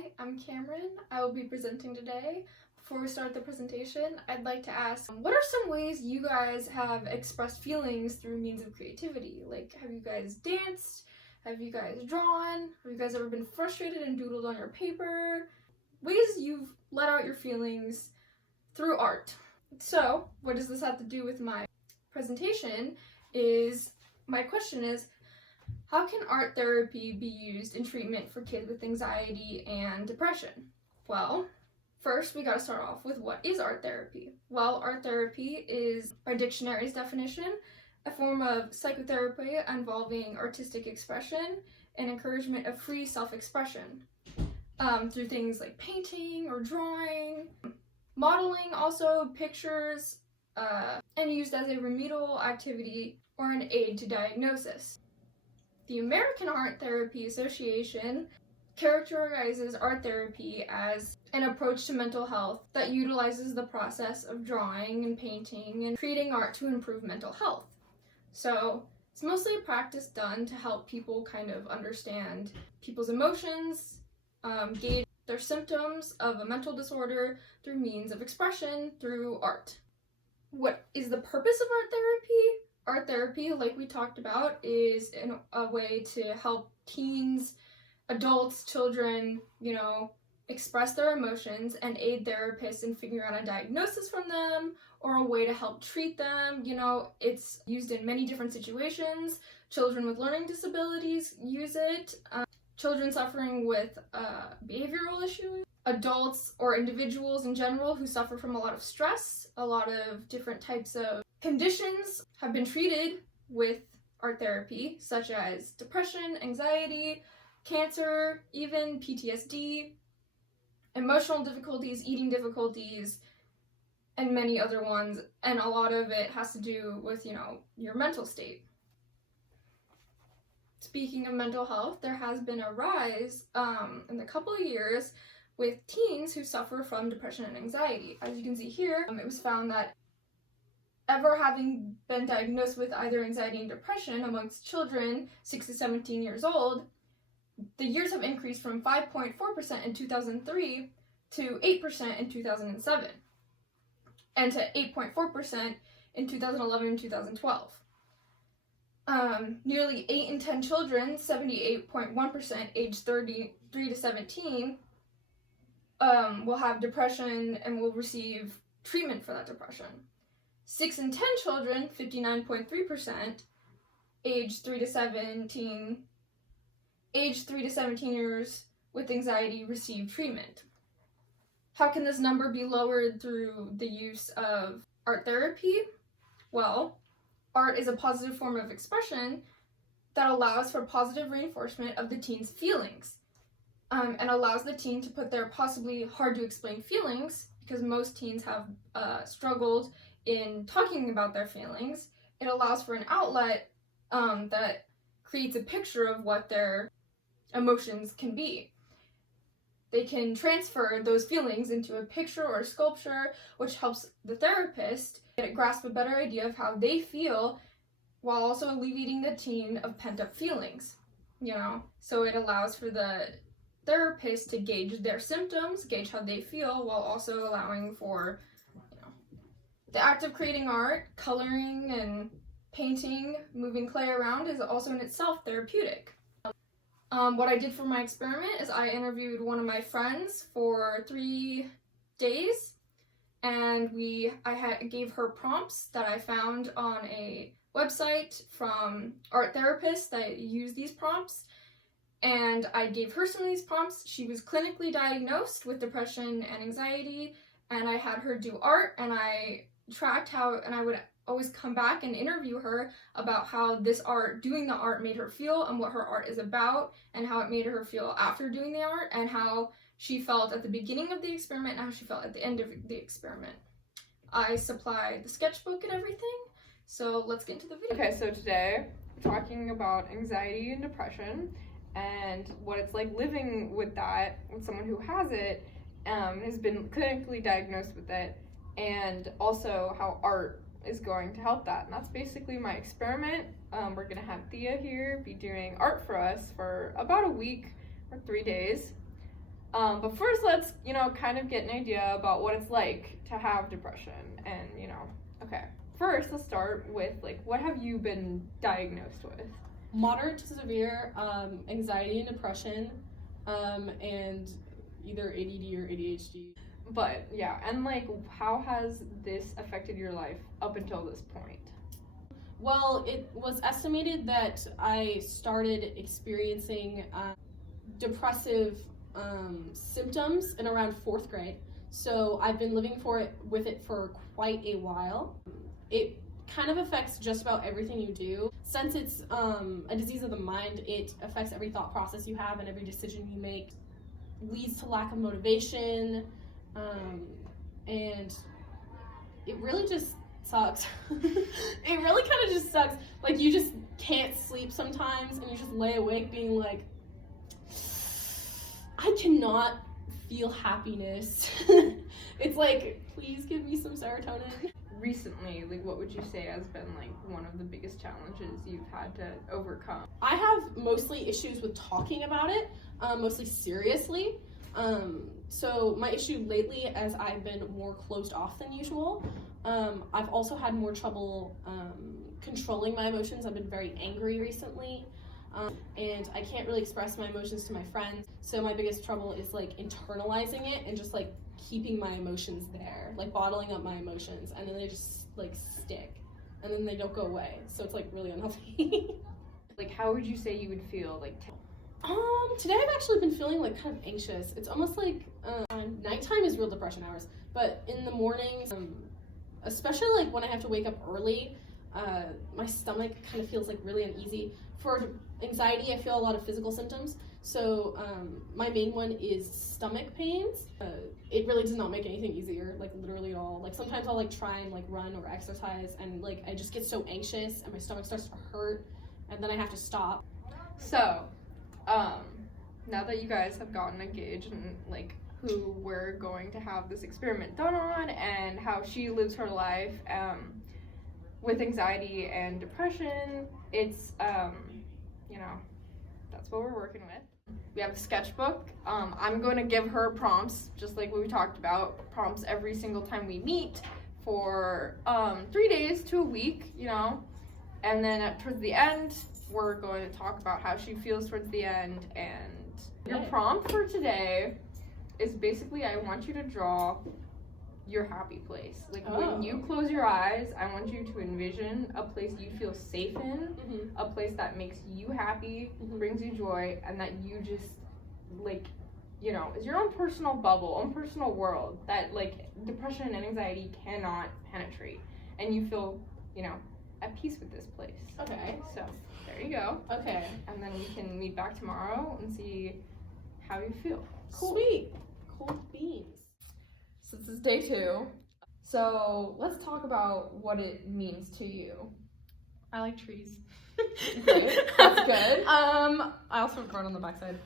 Hi, I'm Cameron. I will be presenting today. Before we start the presentation, I'd like to ask, what are some ways you guys have expressed feelings through means of creativity? Like, have you guys danced? Have you guys drawn? Have you guys ever been frustrated and doodled on your paper? Ways you've let out your feelings through art. So, what does this have to do with my presentation my question is, how can art therapy be used in treatment for kids with anxiety and depression? Well, first we gotta start off with what is art therapy? Well, art therapy is, by dictionary's definition, a form of psychotherapy involving artistic expression and encouragement of free self-expression through things like painting or drawing, modeling, also pictures, and used as a remedial activity or an aid to diagnosis. The American Art Therapy Association characterizes art therapy as an approach to mental health that utilizes the process of drawing and painting and creating art to improve mental health. So it's mostly a practice done to help people kind of understand people's emotions, gauge their symptoms of a mental disorder through means of expression through art. What is the purpose of art therapy? Art therapy, like we talked about, is a way to help teens, adults, children, express their emotions and aid therapists in figuring out a diagnosis from them or a way to help treat them. It's used in many different situations. Children with learning disabilities use it. Children suffering with behavioral issues. Adults or individuals in general who suffer from a lot of stress, a lot of different types of conditions have been treated with art therapy, such as depression, anxiety, cancer, even PTSD, emotional difficulties, eating difficulties, and many other ones, and a lot of it has to do with, your mental state. Speaking of mental health, there has been a rise in the couple of years with teens who suffer from depression and anxiety. As you can see here, it was found that ever having been diagnosed with either anxiety and depression amongst children 6 to 17 years old, the years have increased from 5.4% in 2003 to 8% in 2007, and to 8.4% in 2011 and 2012. Nearly 8 in 10 children, 78.1%, aged 33 to 17, will have depression and will receive treatment for that depression. 6 in 10 children, 59.3%, aged 3 to 17 years with anxiety receive treatment. How can this number be lowered through the use of art therapy? Well, art is a positive form of expression that allows for positive reinforcement of the teen's feelings, and allows the teen to put their possibly hard to explain feelings, because most teens have struggled in talking about their feelings. It allows for an outlet that creates a picture of what their emotions can be. They can transfer those feelings into a picture or a sculpture, which helps the therapist grasp a better idea of how they feel, while also alleviating the teen of pent-up feelings. So it allows for the therapist to gauge their symptoms, gauge how they feel, while also allowing for the act of creating art, coloring and painting, moving clay around is also in itself therapeutic. What I did for my experiment is I interviewed one of my friends for 3 days, and I gave her prompts that I found on a website from art therapists that use these prompts, and I gave her some of these prompts. She was clinically diagnosed with depression and anxiety, and I had her do art, and I tracked how, and I would always come back and interview her about how doing the art made her feel, and what her art is about, and how it made her feel after doing the art, and how she felt at the beginning of the experiment and how she felt at the end of the experiment. I supplied the sketchbook and everything, so let's get into the video. Okay, so today we're talking about anxiety and depression and what it's like living with that with someone who has it, has been clinically diagnosed with it, and also how art is going to help that. And that's basically my experiment. We're gonna have Thea here be doing art for us for about a week or 3 days. But first, let's, kind of get an idea about what it's like to have depression. And, okay. First, let's start with, what have you been diagnosed with? Moderate to severe anxiety and depression, and either ADD or ADHD. But, yeah, and, how has this affected your life up until this point? Well, it was estimated that I started experiencing depressive symptoms in around 4th grade. So I've been living with it for quite a while. It kind of affects just about everything you do. Since it's a disease of the mind, it affects every thought process you have and every decision you make. Leads to lack of motivation, and it really just sucks. It really kind of just sucks. Like, you just can't sleep sometimes, and you just lay awake being like, I cannot feel happiness. It's like, please give me some serotonin. Recently, what would you say has been, one of the biggest challenges you've had to overcome? I have mostly issues with talking about it, mostly seriously. So my issue lately, as I've been more closed off than usual, I've also had more trouble controlling my emotions. I've been very angry recently, and I can't really express my emotions to my friends. So my biggest trouble is internalizing it and just keeping my emotions there, bottling up my emotions, and then they just stick, and then they don't go away. So it's really unhealthy. How would you say you would feel Today I've actually been feeling kind of anxious. It's almost nighttime is real depression hours, but in the mornings, especially when I have to wake up early, my stomach kind of feels really uneasy. For anxiety, I feel a lot of physical symptoms. So my main one is stomach pains. It really does not make anything easier, literally at all. Sometimes I'll try and run or exercise, and I just get so anxious and my stomach starts to hurt, and then I have to stop. So, now that you guys have gotten a gauge and who we're going to have this experiment done on and how she lives her life with anxiety and depression, it's that's what we're working with. We have a sketchbook. I'm going to give her prompts, just like what we talked about, prompts every single time we meet for 3 days to a week, and then towards the end, we're going to talk about how she feels towards the end. And your prompt for today is basically, I want you to draw your happy place. When you close your eyes, I want you to envision a place you feel safe in, a place that makes you happy, brings you joy, and that you just is your own personal bubble, own personal world that depression and anxiety cannot penetrate, and you feel at peace with this place. Okay. So there you go. Okay. And then we can meet back tomorrow and see how you feel. Cool. Sweet. Cool beans. So this is day 2. So let's talk about what it means to you. I like trees. Okay, that's good. I also wrote on the backside.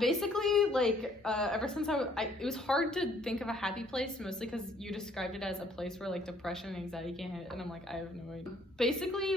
Basically, ever since it was hard to think of a happy place, mostly because you described it as a place where depression and anxiety can't hit, and I'm I have no idea. Basically,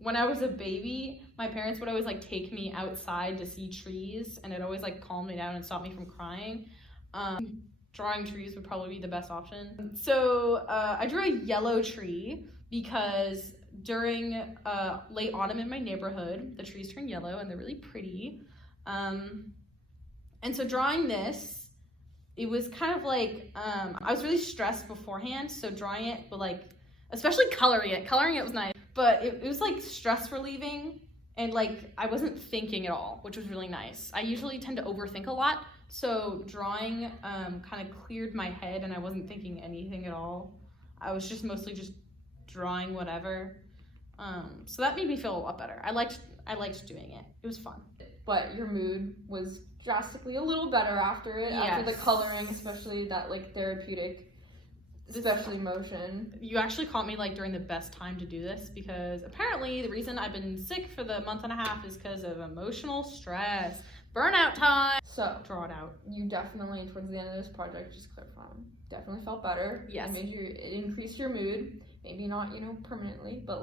when I was a baby, my parents would always take me outside to see trees, and it always calmed me down and stopped me from crying. Drawing trees would probably be the best option. So I drew a yellow tree because during late autumn in my neighborhood, the trees turn yellow and they're really pretty. And so drawing this, it was kind of I was really stressed beforehand, so drawing it, but especially coloring it was nice, but it was stress relieving, and I wasn't thinking at all, which was really nice. I usually tend to overthink a lot, so drawing kind of cleared my head, and I wasn't thinking anything at all. I was just mostly just drawing whatever. So that made me feel a lot better. I liked doing it. It was fun. But your mood was drastically a little better after it, after the coloring, especially that therapeutic, especially motion. You actually caught me during the best time to do this, because apparently the reason I've been sick for the month and a half is because of emotional stress. Burnout time. So draw it out. You definitely, towards the end of this project, just clarifying, definitely felt better. Yes. It increased your mood. Maybe not, permanently, but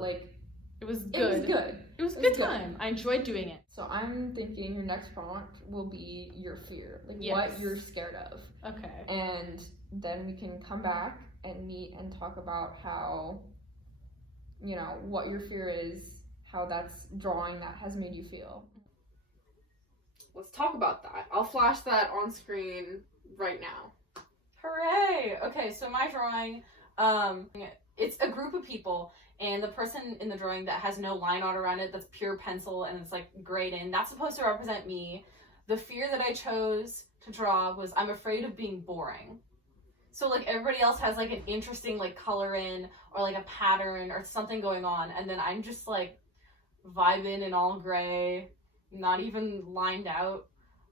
It was It good. was good. It was a It good was good. time. I enjoyed doing it. So I'm thinking your next prompt will be your fear, like Yes. what you're scared of. Okay. And then we can come back and meet and talk about how, you know, what your fear is, how that's drawing that has made you feel. Let's talk about that. I'll flash that on screen right now. Hooray! Okay, so my drawing, it's a group of people, and the person in the drawing that has no line art around it, that's pure pencil and it's like grayed in, that's supposed to represent me. The fear that I chose to draw was I'm afraid of being boring. So like everybody else has like an interesting like color in or like a pattern or something going on, and then I'm just like vibing in all gray, not even lined out.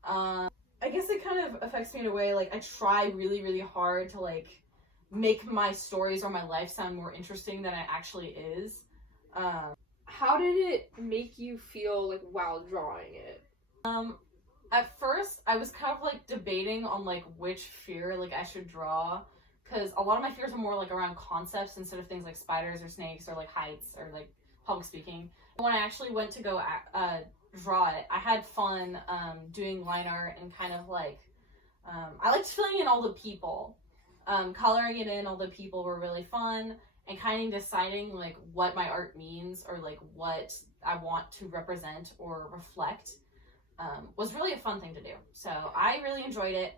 I guess it kind of affects me in a way, like I try really, really hard to like make my stories or my life sound more interesting than it actually is. How did it make you feel like while drawing it? At first, I was kind of like debating on like which fear like I should draw, because a lot of my fears are more like around concepts instead of things like spiders or snakes or like heights or like public speaking. When I actually went to go draw it, I had fun doing line art and kind of like I liked filling in all the people. Coloring it in, all the people were really fun, and kind of deciding like what my art means or like what I want to represent or reflect was really a fun thing to do. So I really enjoyed it.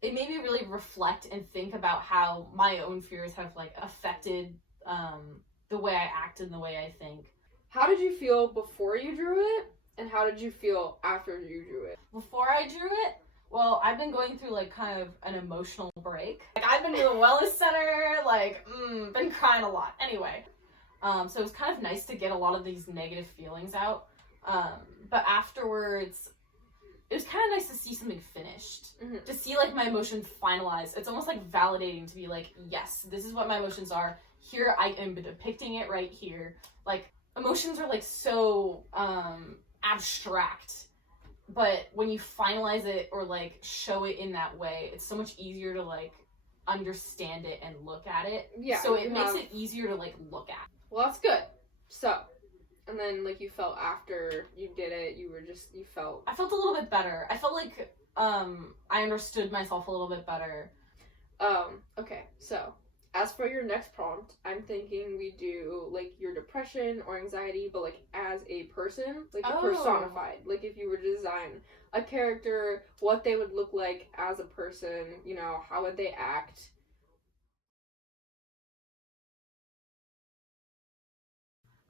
It made me really reflect and think about how my own fears have like affected the way I act and the way I think. How did you feel before you drew it? And how did you feel after you drew it? Before I drew it, well, I've been going through like kind of an emotional break. Like I've been to the wellness center, like been crying a lot. Anyway, so it was kind of nice to get a lot of these negative feelings out. But afterwards, it was kind of nice to see something finished. Mm-hmm. To see like my emotions finalized. It's almost like validating to be like, yes, this is what my emotions are. Here I am depicting it right here. Like emotions are like so abstract. But when you finalize it or like show it in that way, it's so much easier to like understand it and look at it. Yeah. So it makes it easier to like look at. Well, that's good. So, and then like you felt after you did it, you felt. I felt a little bit better. I felt like I understood myself a little bit better. Okay, so as for your next prompt, I'm thinking we do like your depression or anxiety, but like as a person, like personified. Like if you were to design a character, what they would look like as a person, you know, how would they act?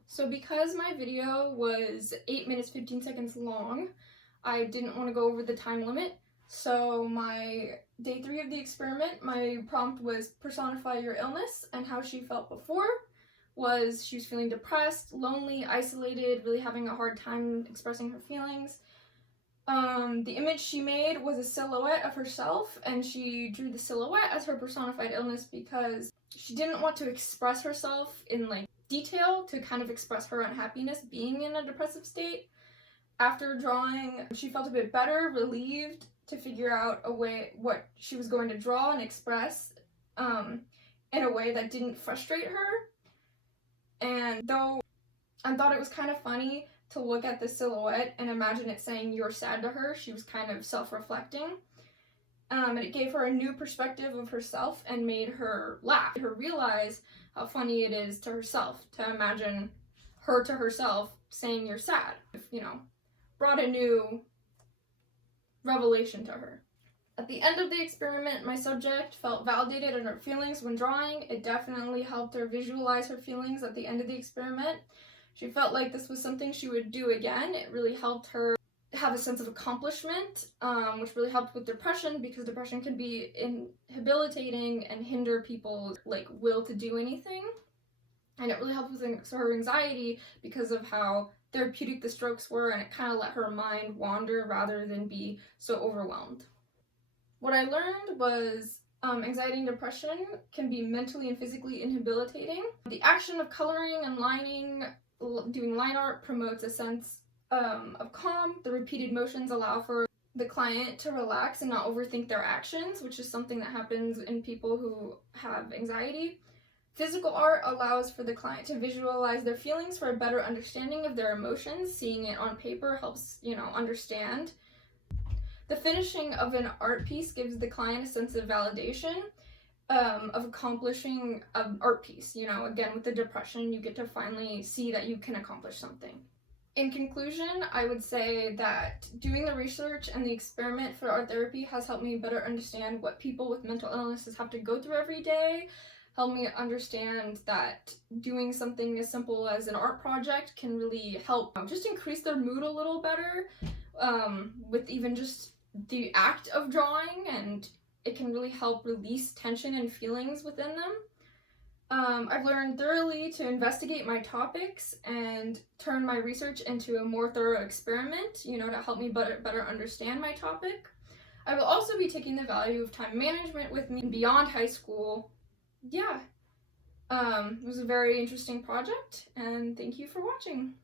So because my video was 8 minutes 15 seconds long, I didn't want to go over the time limit. So my day 3 of the experiment, my prompt was personify your illness, and how she felt before was she was feeling depressed, lonely, isolated, really having a hard time expressing her feelings. The image she made was a silhouette of herself, and she drew the silhouette as her personified illness because she didn't want to express herself in like detail to kind of express her unhappiness being in a depressive state. After drawing, she felt a bit better, relieved to figure out a way what she was going to draw and express in a way that didn't frustrate her. And though I thought it was kind of funny to look at the silhouette and imagine it saying you're sad to her, she was kind of self-reflecting. And it gave her a new perspective of herself and made her laugh, made her realize how funny it is to herself to imagine her to herself saying you're sad. You know, brought a new revelation to her. At the end of the experiment, my subject felt validated in her feelings when drawing. It definitely helped her visualize her feelings at the end of the experiment. She felt like this was something she would do again. It really helped her have a sense of accomplishment, which really helped with depression, because depression can be inhabilitating and hinder people's like will to do anything. And it really helped with her anxiety because of how therapeutic the strokes were, and it kind of let her mind wander rather than be so overwhelmed. What I learned was anxiety and depression can be mentally and physically inhabilitating. The action of coloring and lining, doing line art, promotes a sense of calm. The repeated motions allow for the client to relax and not overthink their actions, which is something that happens in people who have anxiety. Physical art allows for the client to visualize their feelings for a better understanding of their emotions. Seeing it on paper helps, understand. The finishing of an art piece gives the client a sense of validation of accomplishing an art piece. Again, with the depression, you get to finally see that you can accomplish something. In conclusion, I would say that doing the research and the experiment for art therapy has helped me better understand what people with mental illnesses have to go through every day, helped me understand that doing something as simple as an art project can really help just increase their mood a little better with even just the act of drawing, and it can really help release tension and feelings within them. I've learned thoroughly to investigate my topics and turn my research into a more thorough experiment, to help me better understand my topic. I will also be taking the value of time management with me beyond high school. Yeah. It was a very interesting project, and thank you for watching.